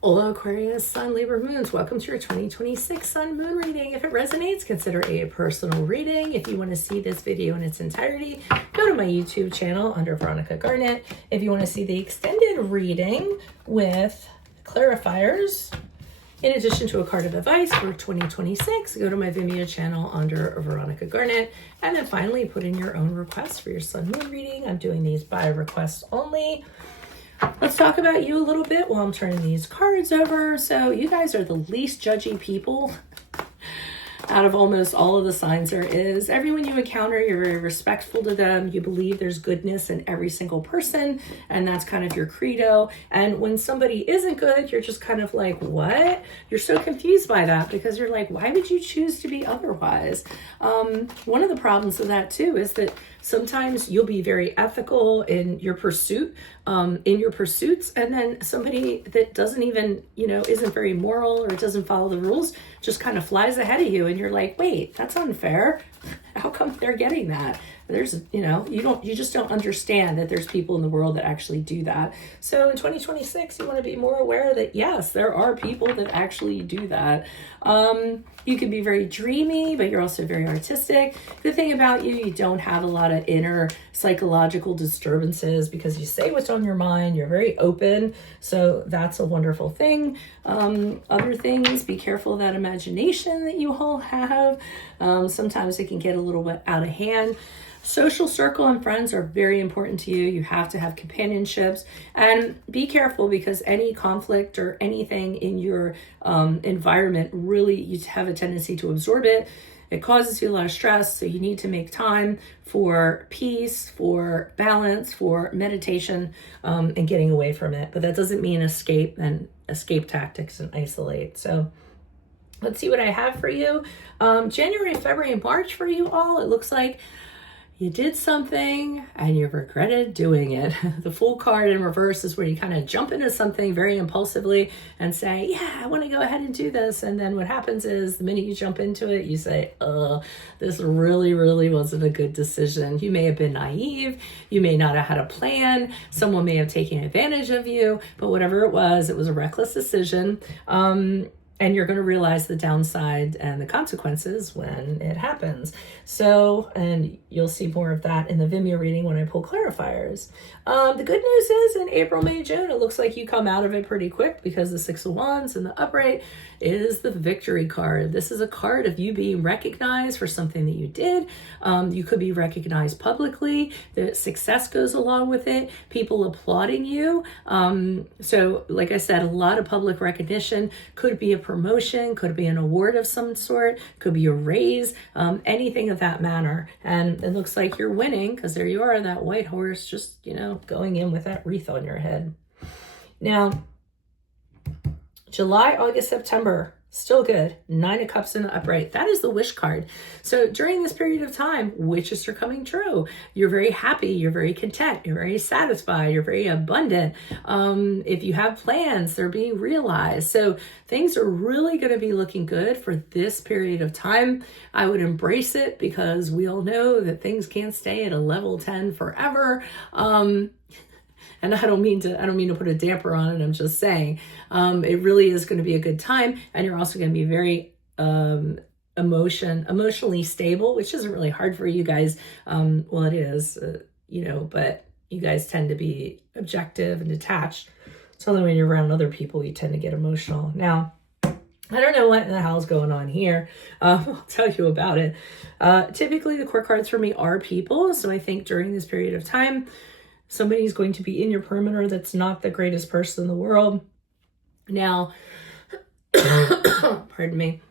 Hola Aquarius, Sun, Libra, Moons. Welcome to your 2026 Sun Moon reading. If it resonates, consider a personal reading. If you want to see this video in its entirety, go to my YouTube channel under Veronica Garnett. If you want to see the extended reading with clarifiers, in addition to a card of advice for 2026, go to my Vimeo channel under Veronica Garnett. And then finally, put in your own requests for your Sun Moon reading. I'm doing these by request only. Let's talk about you a little bit while I'm turning these cards over. So you guys are the least judgy people out of almost all of the signs there is. Everyone you encounter, you're very respectful to them. You believe there's goodness in every single person, and that's kind of your credo. And when somebody isn't good, you're just kind of like, what? You're so confused by that because you're like, why would you choose to be otherwise? One of the problems with that too is that sometimes you'll be very ethical in your pursuits, and then somebody that doesn't even, isn't very moral or doesn't follow the rules just kind of flies ahead of you, and you're like, wait, that's unfair. How come they're getting that? There's, you just don't understand that there's people in the world that actually do that. So in 2026, you want to be more aware that yes, there are people that actually do that. You can be very dreamy, but you're also very artistic. The thing about you, you don't have a lot of inner psychological disturbances because you say what's on your mind. You're very open. So that's a wonderful thing. Other things, be careful of that imagination that you all have. Sometimes it can get a little bit out of hand. Social circle and friends are very important to you. You have to have companionships, and be careful because any conflict or anything in your environment, really, you have a tendency to absorb it. It causes you a lot of stress, so you need to make time for peace, for balance, for meditation, and getting away from it. But that doesn't mean escape tactics and isolate. So let's see what I have for you. January, February, and March for you all. It looks like you did something and you regretted doing it. The Fool card in reverse is where you kind of jump into something very impulsively and say, yeah, I want to go ahead and do this. And then what happens is the minute you jump into it, you say, this really, really wasn't a good decision. You may have been naive. You may not have had a plan. Someone may have taken advantage of you, but whatever it was a reckless decision. And you're going to realize the downside and the consequences when it happens. So, and you'll see more of that in the Vimeo reading when I pull clarifiers. The good news is in April, May, June, it looks like you come out of it pretty quick because the Six of Wands and the upright is the victory card. This is a card of you being recognized for something that you did. You could be recognized publicly. The success goes along with it. People applauding you. So like I said, a lot of public recognition. Could be a promotion, could be an award of some sort, could be a raise, anything of that manner. And it looks like you're winning because there you are, that white horse, just, going in with that wreath on your head. Now, July, August, September, still good. 9 of Cups in the upright. That is the wish card. So during this period of time, wishes are coming true. You're very happy. You're very content. You're very satisfied. You're very abundant. If you have plans, they're being realized. So things are really going to be looking good for this period of time. I would embrace it because we all know that things can't stay at a level 10 forever. And I don't mean to put a damper on it. I'm just saying, it really is going to be a good time. And you're also going to be very, emotionally stable, which isn't really hard for you guys. Well, it is, but you guys tend to be objective and detached. So then when you're around other people, you tend to get emotional. Now, I don't know what the hell's going on here. I'll tell you about it. Typically the court cards for me are people. So I think during this period of time, somebody's going to be in your perimeter that's not the greatest person in the world. Now, pardon me.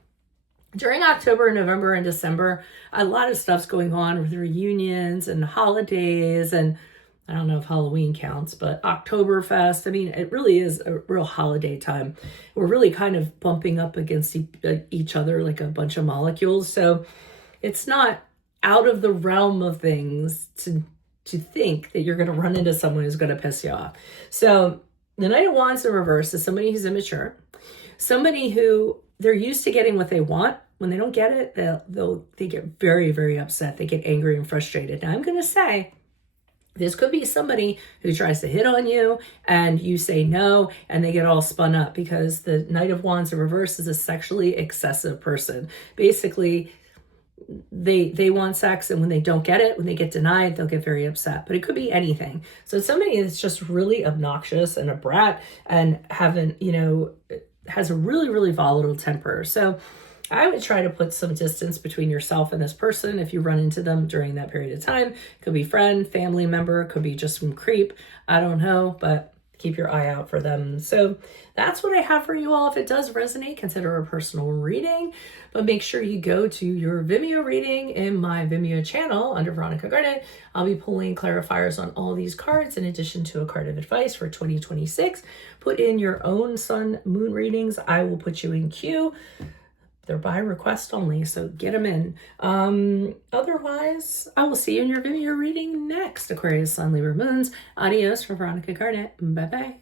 During October, November, and December, a lot of stuff's going on with reunions and holidays, and I don't know if Halloween counts, but Oktoberfest. I mean, it really is a real holiday time. We're really kind of bumping up against each other like a bunch of molecules. So it's not out of the realm of things to think that you're going to run into someone who's going to piss you off. So the Knight of Wands in reverse is somebody who's immature, somebody who they're used to getting what they want. When they don't get it, they get very, very upset. They get angry and frustrated. Now I'm going to say This could be somebody who tries to hit on you and you say no, and they get all spun up because the Knight of Wands in reverse is a sexually excessive person. Basically, they want sex, and when they don't get it, when they get denied, they'll get very upset. But it could be anything. So somebody that's just really obnoxious and a brat and has a really, really volatile temper. So I would try to put some distance between yourself and this person if you run into them during that period of time. Could be friend, family member, could be just some creep. I don't know, but keep your eye out for them. So that's what I have for you all. If it does resonate, consider a personal reading, but make sure you go to your Vimeo reading in my Vimeo channel under Veronica Garnett. I'll be pulling clarifiers on all these cards in addition to a card of advice for 2026. Put in your own sun moon readings. I will put you in queue. They're by request only, so get them in. Otherwise, I will see you in your Vimeo reading next. Aquarius, Sun, Libra, Moons. Adios from Veronica Garnett. Bye-bye.